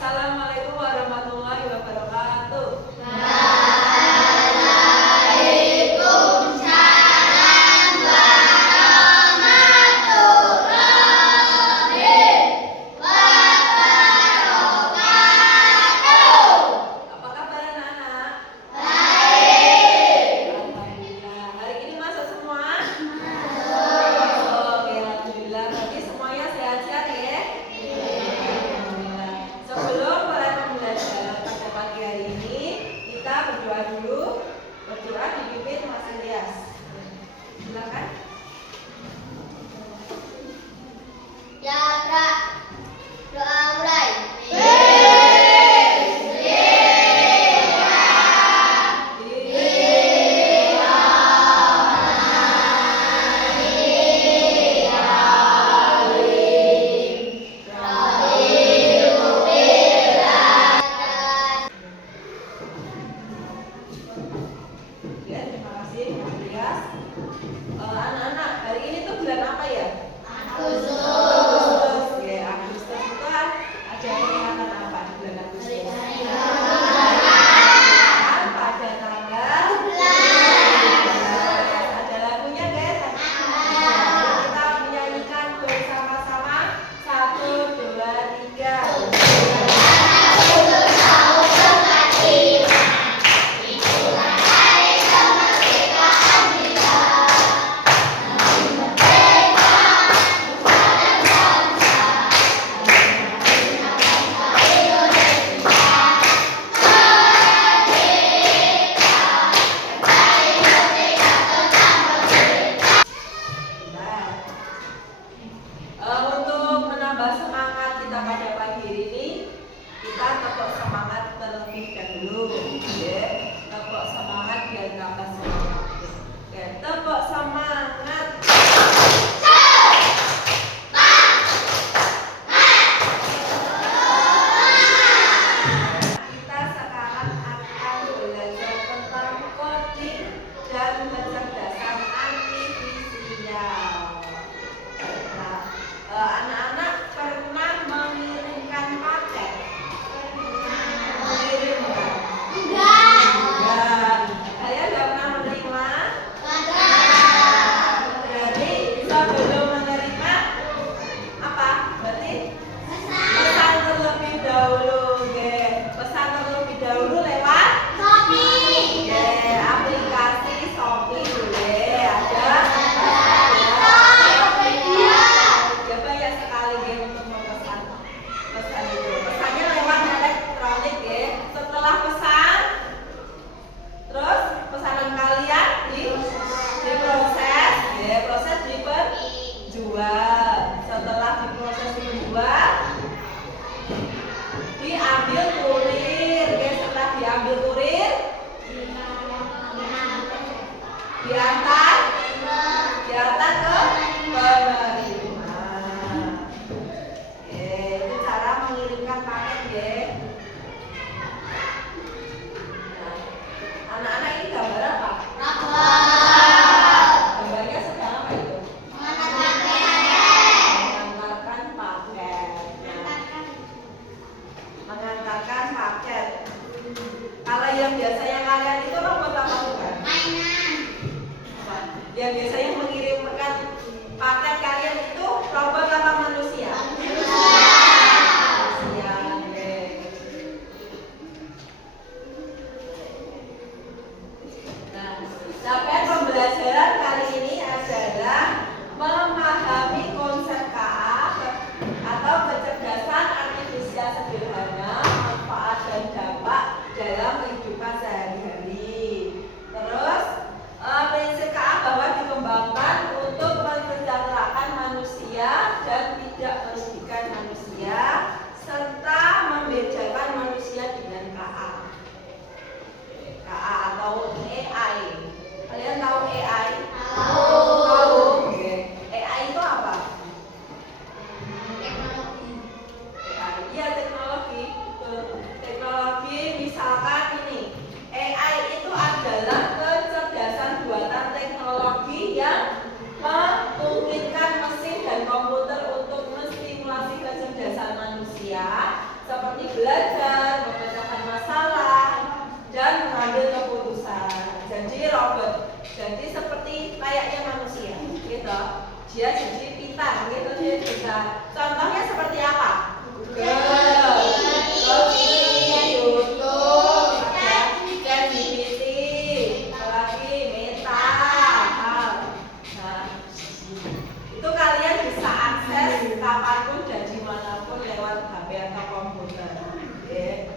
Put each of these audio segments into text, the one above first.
Assalamualaikum warahmatullahi wabarakatuh. Waalaikumsalam warahmatullahi wabarakatuh. Apa kabar anak-anak? Baik. Alhamdulillah. Hari ini masuk semua? Masuk. Oke, alhamdulillah. Berarti semuanya sehat-sehat ya? Alhamdulillah. Sebelum mulai pembelajaran pada pagi hari ini, kita berdoa dulu. Berdoa dipimpin Mas Ilyas. Silakan. Ya, Pra. Doa mulai. Ya, terima kasih Mas Ilyas. Anak-anak, hari ini tuh bulan apa ya? Agustus. Ya, Agustus itu ada peringatan apa di bulan Agustus? Kan pada tanggal 11. Ada lagunya guys. Kita menyanyikan bersama-sama. 1, 2, 3. Untuk menambah semangat kita pada pagi ini, kita tepuk semangat terlebih dahulu, ya. Tepuk semangat biar tambah semangat. Oke, tepuk semangat. Kita sekarang akan belajar tentang coding dan kecerdasan artifisial. Nah, anak-anak pernah mengirimkan paket? Mengirimkan? Enggak. Kalian udah pernah menerima? Berarti sebelum menerima apa? Berarti pesan terlebih dahulu. Oke. Pesan terlebih dahulu lewat aplikasi Shopee dulu. Ada ya banyak sekali game untuk memesan pesan itu. Pesannya lewat elektronik ya. Setelah pesan, terus pesanan kalian diproses, ya proses dijual. Setelah diproses dijual, diambil kurir. Ya, setelah diambil kurir, diantar ke penerima. Itu cara mengirimkan paket ya. Nah, anak-anak ini gambar apa? Gambarnya sedang apa itu? Mengantarkan paket. Mengantarkan paket. Kalau yang biasanya kalian itu robot apa bukan? Yang biasanya mengirimkan paket kalian itu robot apa manusia? Manusia. Oke. Nah, capaian pembelajaran kali ini adalah memahami konsep KA atau kecerdasan artifisial sederhana, manfaat dan dampak dalam kehidupan sehari-hari. Terus prinsip KA bahwa dikembangkan seperti belajar, memecahkan masalah, dan mengambil keputusan. Jadi robot, jadi seperti layaknya manusia, gitu. Dia jadi pintar, gitu. Dia bisa. Contohnya seperti apa? Google, terus YouTube, ada ChatGPT, apalagi Meta. Nah, itu kalian bisa akses kapanpun dan dimanapun lewat HP atau komputer. Okay.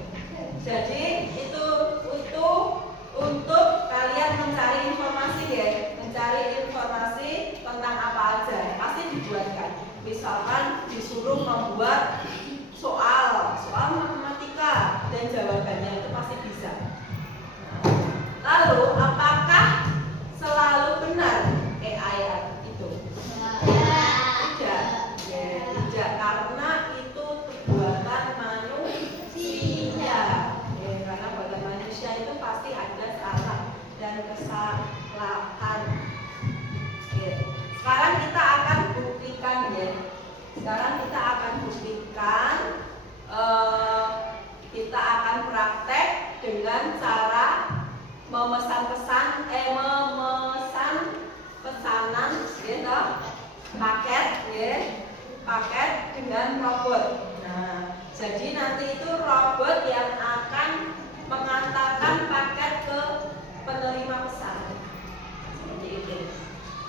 Jadi itu untuk kalian mencari informasi ya, mencari informasi tentang apa aja pasti dibuatkan. Misalkan disuruh membuat soal matematika dan jawabannya itu pasti bisa. Nah, lalu apakah selalu benar AI itu? Tidak, ya, tidak karena itu buatan manusia. Ya, karena buatan manusia itu pasti ada salah dan kesalahan. Ya. Sekarang kita akan buktikan ya. Kita akan praktek dengan cara memesan pesanan gitu, paket dengan robot. Nah, jadi nanti itu robot yang akan mengantarkan paket ke penerima pesan. Seperti itu.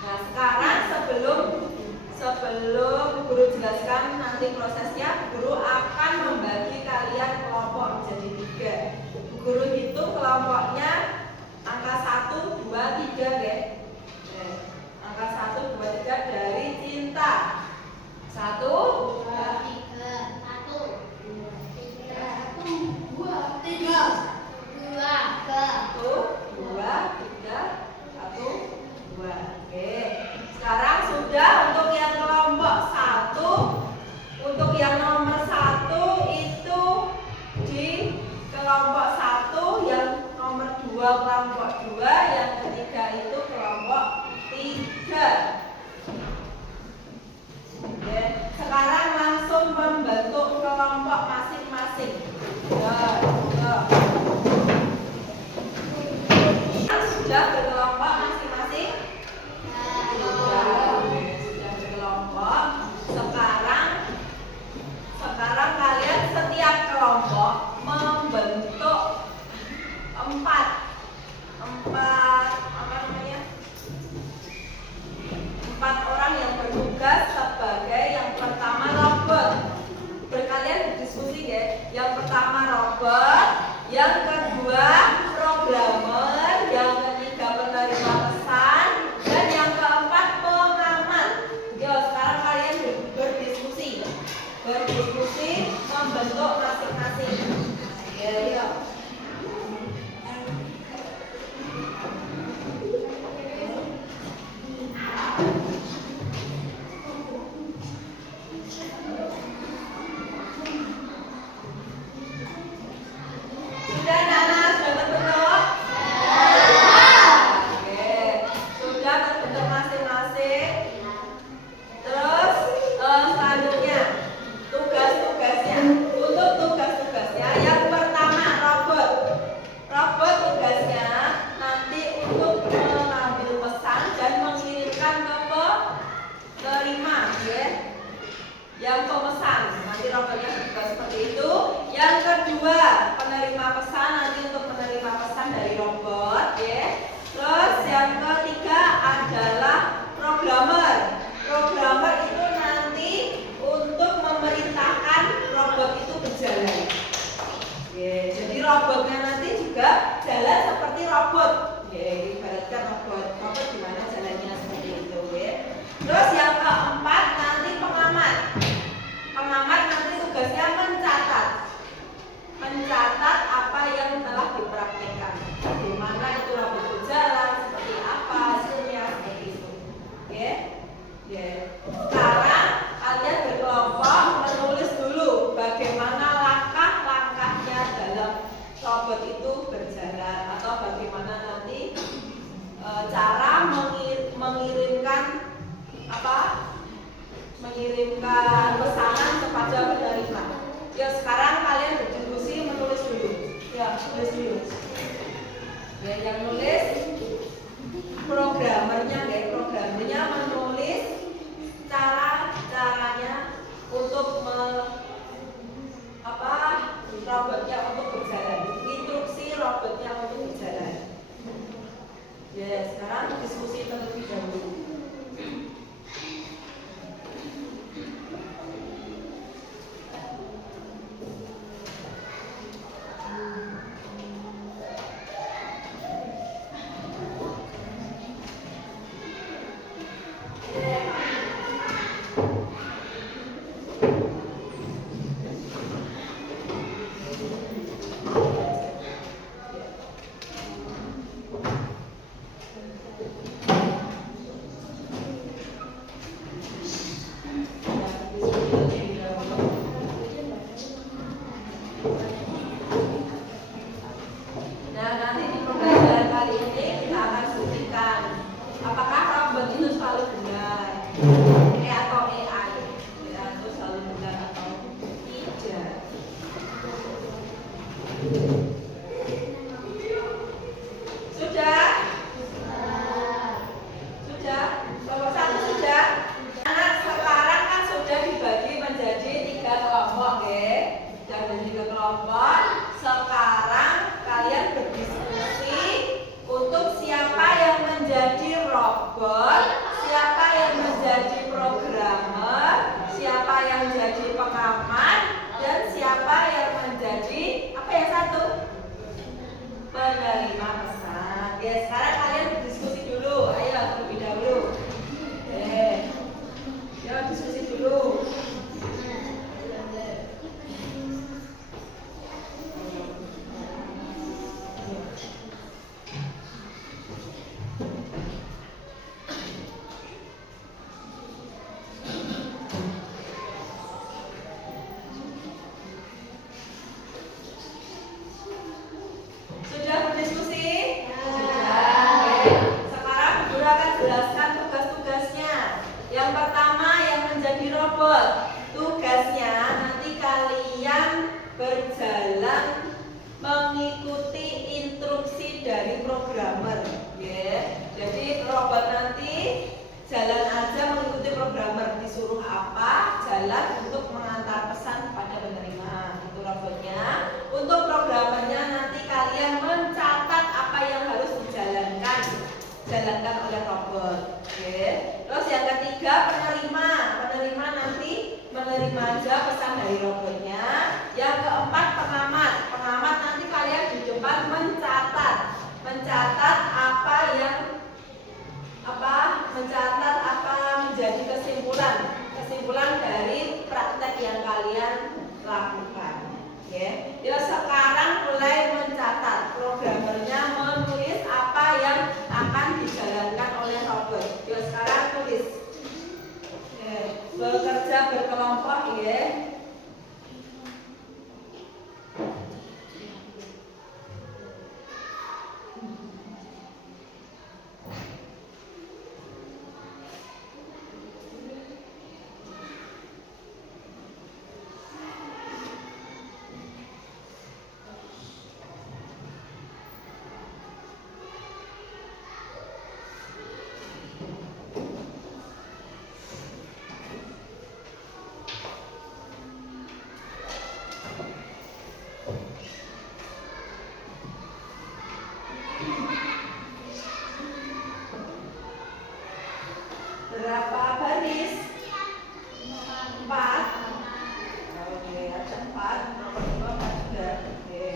Nah, sekarang sebelum guru jelaskan nanti prosesnya, guru akan membagi kalian kelompok menjadi 3. Guru hitung kelompoknya angka 1, 2, 3 ya. Angka 1, 2, 3 dari cinta. 1, 2, 3, 1, 2, 3, 1, 2, 3, 2. Oke. Sekarang sudah untuk yang kelompok 1, untuk yang nomor 1 itu di kelompok 1, yang nomor 2 kelompok 2, yang ketiga itu kelompok 3. Oke. Sekarang langsung membentuk kelompok masing-masing. Sudah berkelompok masing-masing? Sudah berkelompok. Sekarang kalian setiap kelompok membentuk 4 orang yang bertugas sebagai yang pertama robot. Kalian diskusi ya. Yang pertama robot, yang kedua programmer, yang ketiga penerima pesan, dan yang keempat pengamat. Yo, sekarang kalian berdiskusi membentuk masing-masing. Ya. Sudah Nana, sudah terbentuk? Oke, sudah terbentuk masing-masing. Terus selanjutnya tugas-tugasnya. Untuk tugas-tugasnya yang pertama robot tugasnya nanti untuk mengambil pesan dan mengirimkan ke penerima ya. Yang pemesan nanti robotnya juga seperti itu. Yang kedua penerima pesan nanti untuk menerima pesan dari robot ya. Terus yang ketiga adalah programmer itu nanti untuk memerintahkan robot itu berjalan ya. Jadi robotnya nanti juga jalan seperti robot ya. Ibaratkan robot gimana jalannya seperti itu ya. Terus yang keempat nanti pengamat nanti tugasnya mencatat apa yang telah dipraktikkan, bagaimana itu robot berjalan, seperti apa hasilnya, seperti itu. Oke? Sekarang kalian berkelompok menulis dulu bagaimana langkah-langkahnya dalam robot itu berjalan, atau bagaimana nanti Ya, yang nulis programmernya, ya, programmernya menulis caranya untuk robotnya untuk berjalan, instruksi robotnya untuk berjalan. Ya, sekarang diskusi terlebih dahulu. Nah, nanti di pembelajaran kali ini kita akan buktikan apakah robot itu selalu benar, atau AI, ya, atau selalu benar atau tidak. Sudah? Sudah? Kelompok 1 sudah? Nah, sekarang kan sudah dibagi menjadi 3 kelompok, ya. Sudah menjadi 3 kelompok. Sekarang kalian berdiskusi untuk siapa yang menjadi robot, siapa yang menjadi programmer, siapa yang menjadi pengamat, dan siapa yang menjadi apa yang satu? Penerima pesan. Ya, sekarang kalian berdiskusi dulu. Ayo terlebih dahulu. Yuk diskusi dulu. Sudah berdiskusi? Sudah. Oke. Sekarang Guru akan jelaskan tugas-tugasnya. Yang pertama yang menjadi robot. Tugasnya nanti kalian berjalan mengikuti instruksi dari programmer. Ya. Jadi robot nanti jalan aja mengikuti programmer, disuruh apa, jalan untuk mengantar pesan kepada penerima. Itu robotnya. Untuk programmernya nanti kalian mencatat apa yang harus dijalankan oleh robot. Oke. Terus yang ketiga penerima. Penerima nanti menerima aja pesan dari robotnya. Yang keempat pengamat. Pengamat nanti kalian di depan mencatat apa menjadi kesimpulan dari praktek yang kalian lakukan. Ya, sekarang mulai mencatat. Programmernya menulis apa yang akan dijalankan oleh robot. Yuk sekarang tulis. Bekerja berkelompok, ya. Berapa baris? 4. Oke, ada 4. Nomor 2 kan sudah. Oke.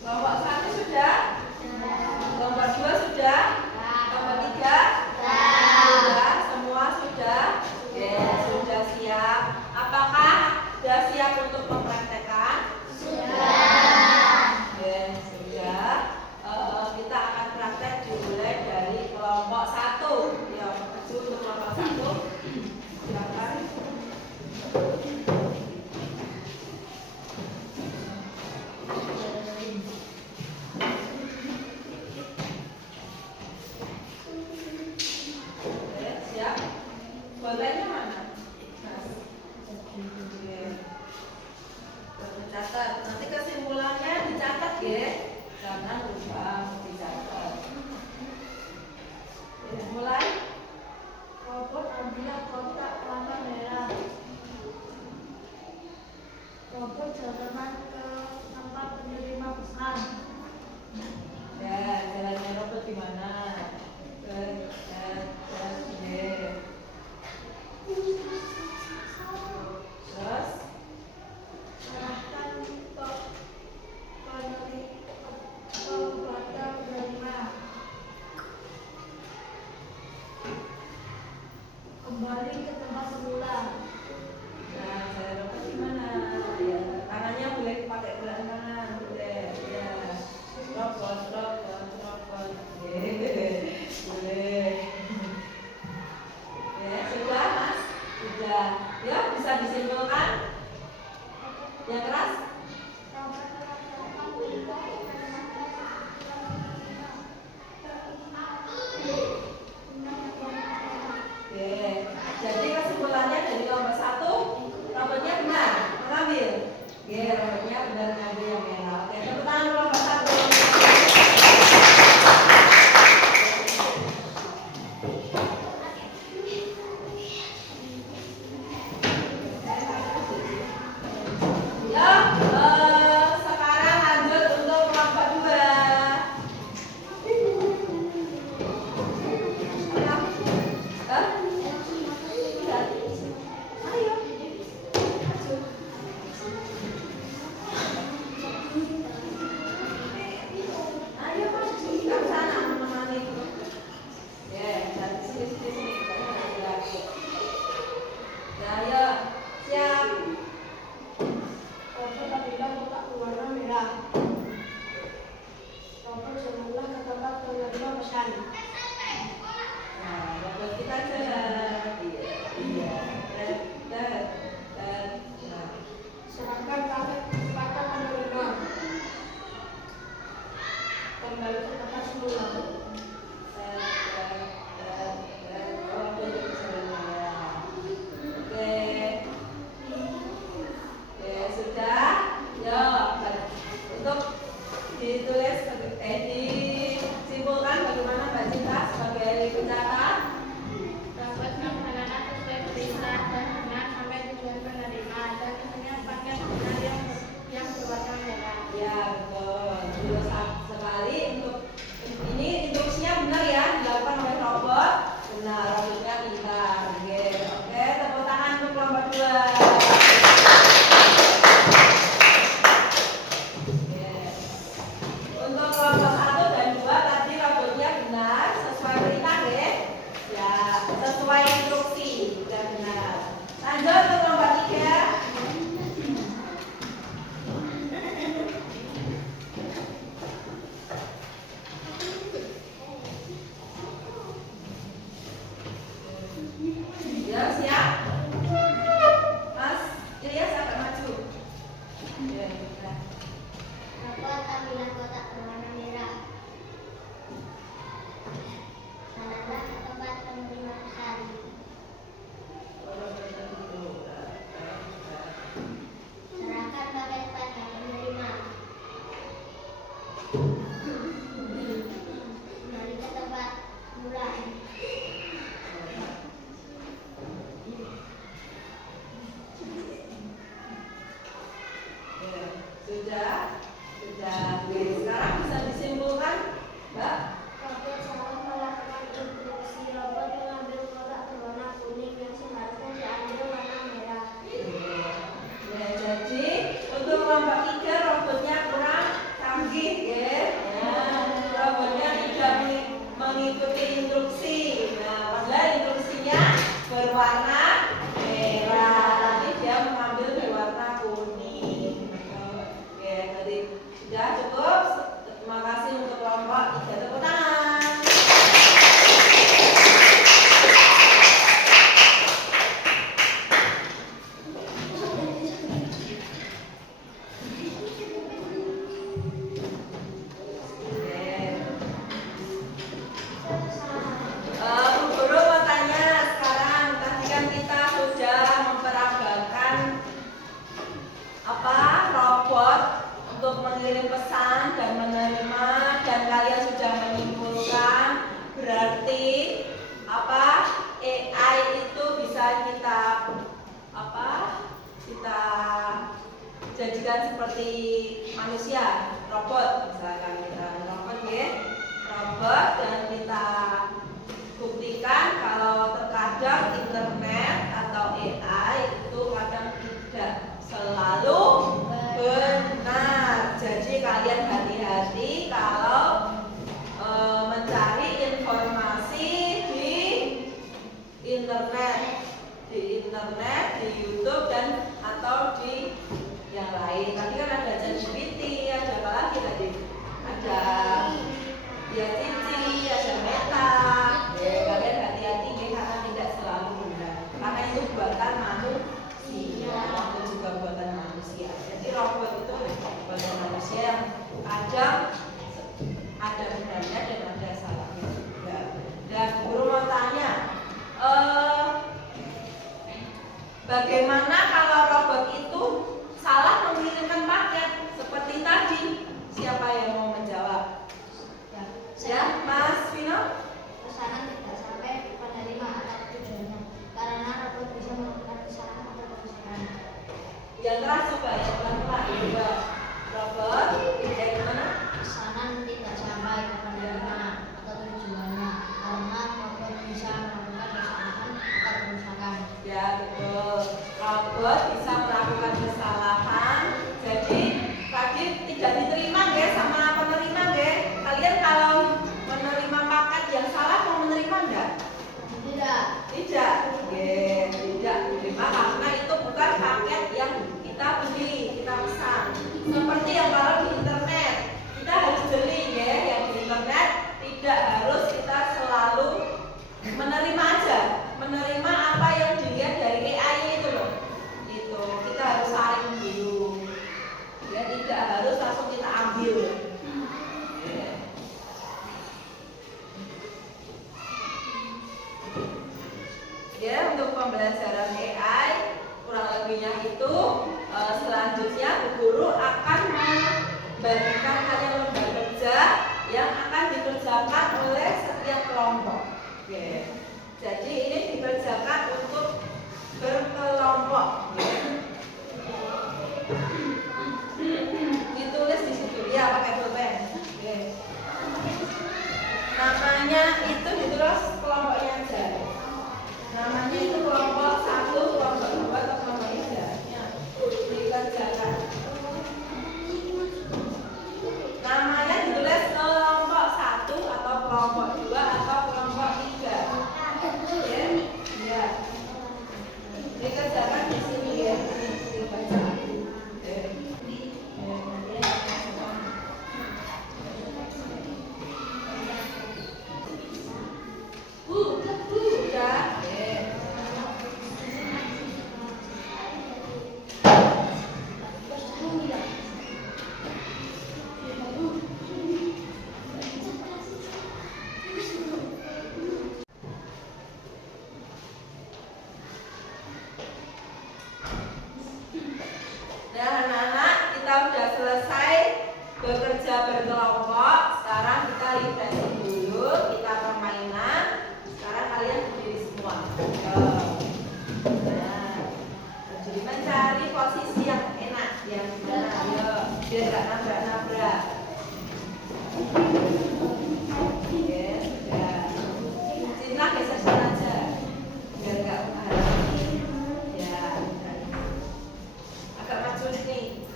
Kelompok 1 sudah? Kelompok 2 sudah? Kelompok 3? Sudah, semua sudah? Oke, sudah siap. Apakah sudah siap untuk mempraktekkan? Sudah. Oke, sudah. Kita akan praktek dimulai dari kelompok 1. Ya, maju untuk kelompok 1. Silakan. Oke, siap. Bolanya mana? pemula. Nah, cara robot gimana? Ya, tangannya boleh pakai gerak tangan, boleh. Ya, robot. Boleh. Ya, sudah Mas? Sudah. Ya, bisa disimpulkan? Yang keras? Oke. Jadi kesimpulannya dari kelompok 1, robotnya benar mengambil. Oke, robotnya benar mengambil yang merah. Oke, tepuk tangan kelompok 1. Ya, sekarang lanjut untuk kelompok 2. Ayo. Ayo maju ke sana menemani. Ya, dari sini. Lagi. Nah, ayo. Siap. Robot apabila kotak berwarna merah. Robot jalanlah ke tempat penerima pesan. Nah, robot kita jalan. Iya. Dan. Nah. Serahkan paket kepada penerima. Kembali ke tempat semula. Oke, sudah. Ya, untuk ditulis disimpulkan bagaimana Mbak Cinta sebagai pencatat. Dapat melaksanakan sesuai perintah dan benar sampai tujuan penerima dan isinya paket benar yang berwarna merah. Ya, betul. Betul sekali. Untuk ini instruksinya benar ya, dilakukan oleh robot. Benar, robotnya pintar. Oke, tepuk tangan untuk kelompok 2. Untuk kelompok 1 dan 2 tadi robotnya benar sesuai perintah ya. Ya, sesuai instruksi. Sudah benar. Lanjut ke kelompok 3. Ya, siap. Mas, Ilyas agak maju. Ya, sudah. Dapat ambillah kotak berwarna merah. Jalanlah ke tempat penerima pesan. Serahkan paket pada penerima. Kembali ke tempat semula. Ya, sudah. Oke, sekarang bisa disimpulkan, Mbak? Robot salah melakukan instruksi. Robot mengambil kotak berwarna kuning yang seharusnya diambil warna merah. Ya, jadi untuk kelompok 3 robotnya kurang canggih ya. Ya, robotnya tidak mengikuti instruksi. Nah, padahal instruksinya berwarna merah, tapi dia mengambil berwarna kuning. Oke, tadi sudah cukup. Terima kasih untuk kelompok 3. Tepuk tangan. Bu Guru mau tanya sekarang, tadi kan kita sudah memperagakan robot untuk mengirim pesan dan menerima, dan kalian sudah menyimpulkan berarti AI itu bisa kita kita jadikan seperti manusia, robot misalkan kita robot ya, robot, dan kita buktikan kalau terkadang internet atau AI itu kadang tidak selalu benar. Jadi kalian hati-hati kalau mencari informasi di internet. robot bisa melakukan kesalahan. Jadi tadi tidak diterima nggih sama penerima nggih. Kalian kalau menerima paket yang salah mau menerima enggak? Tidak. Tidak. Nggih, tidak diterima karena itu bukan paket yang kita beli, kita pesan. Seperti yang kalau di internet, kita harus beli ya, yang di internet tidak harus kita selalu menerima aja, menerima apa yang dilihat dari AI itu loh. Itu kita harus saring dulu. Ya, tidak harus langsung kita ambil. Ya, untuk pembelajaran AI kurang lebihnya itu selanjutnya guru akan membagikan kalian lembar kerja yang akan dikerjakan oleh setiap kelompok. Oke. Jadi ini dikerjakan untuk berkelompok. Ditulis di situ ya pakai pulpen. Oke. Namanya itu ditulis kelompoknya aja. Namanya itu kelompok 1, kelompok 2 atau kelompok 3. Ya, dikerjakan. Namanya ditulis kelompok 1 atau kelompok 2 atau kelompok 3. Ya, ya. Dikerjakan di sini ya. Dibaca. Bekerja berkelompok. Sekarang kita refreshing dulu, kita permainan. Sekarang kalian berdiri semua. Nah, jadi mencari posisi yang enak, yang gimana? Ayo, biar nggak nabrak-nabrak. Oke, sudah. Cinta geser sana aja, biar nggak menghadap. Ya, agak maju nih,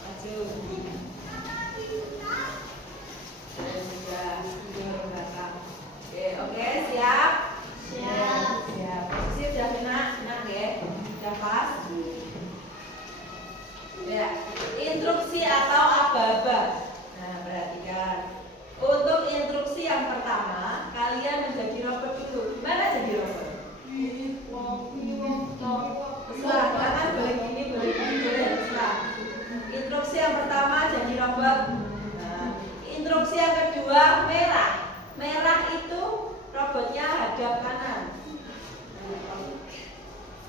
maju. Oke, siap? Siap. Siap. Posisi sudah enak ya? Sudah pas? Ya. Instruksi atau aba-aba. Nah, perhatikan. Untuk instruksi yang pertama, kalian menjadi robot dulu. Gimana jadi robot? Terserah, kan boleh gini, boleh gini, boleh terserah. Instruksi yang pertama jadi robot. Nah, instruksi yang kedua merah. Merah itu robotnya hadap kanan.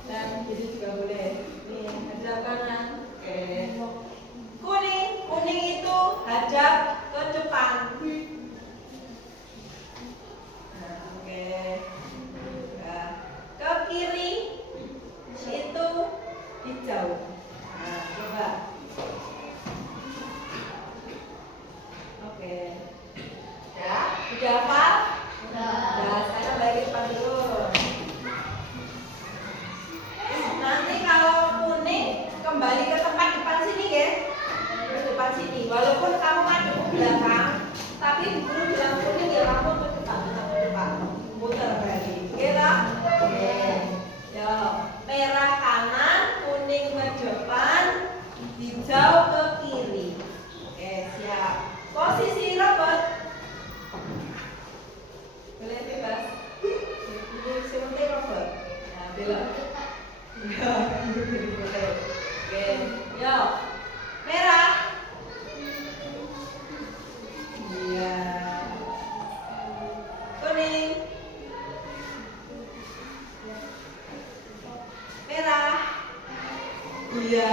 Dan jadi juga boleh. Nih, hadap kanan. Oke. Kuning itu hadap ke depan. Nah, oke. Nah, ke kiri itu hijau. Nah, coba. Oke. Ya, sudah hafal? Sudah. Sekarang balik ke depan dulu. Nanti kalau kuning kembali ke tempat depan sini ya. Ke depan sini. Walaupun kamu maju ke belakang, tapi guru bilang kuning ya kamu ke depan, ke depan. Putar berarti. Oke lah? Oke. Ya, merah kanan, kuning ke depan, hijau ke kiri. Oke, siap. Posisi robot boleh bebas. Ini sebentar robot. Nah, belok. Ya, boleh. Oke, yo. Merah. Iya. Kuning. Merah. Iya,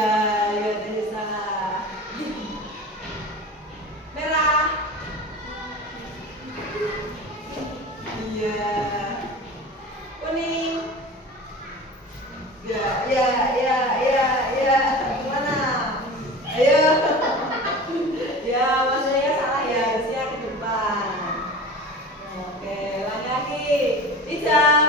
ya dari salah. Merah. Iya. Kuning. Ya. Gimana? Ayo. Ya, maksudnya salah ya, harusnya ke depan. Oke, lagi. Hijau.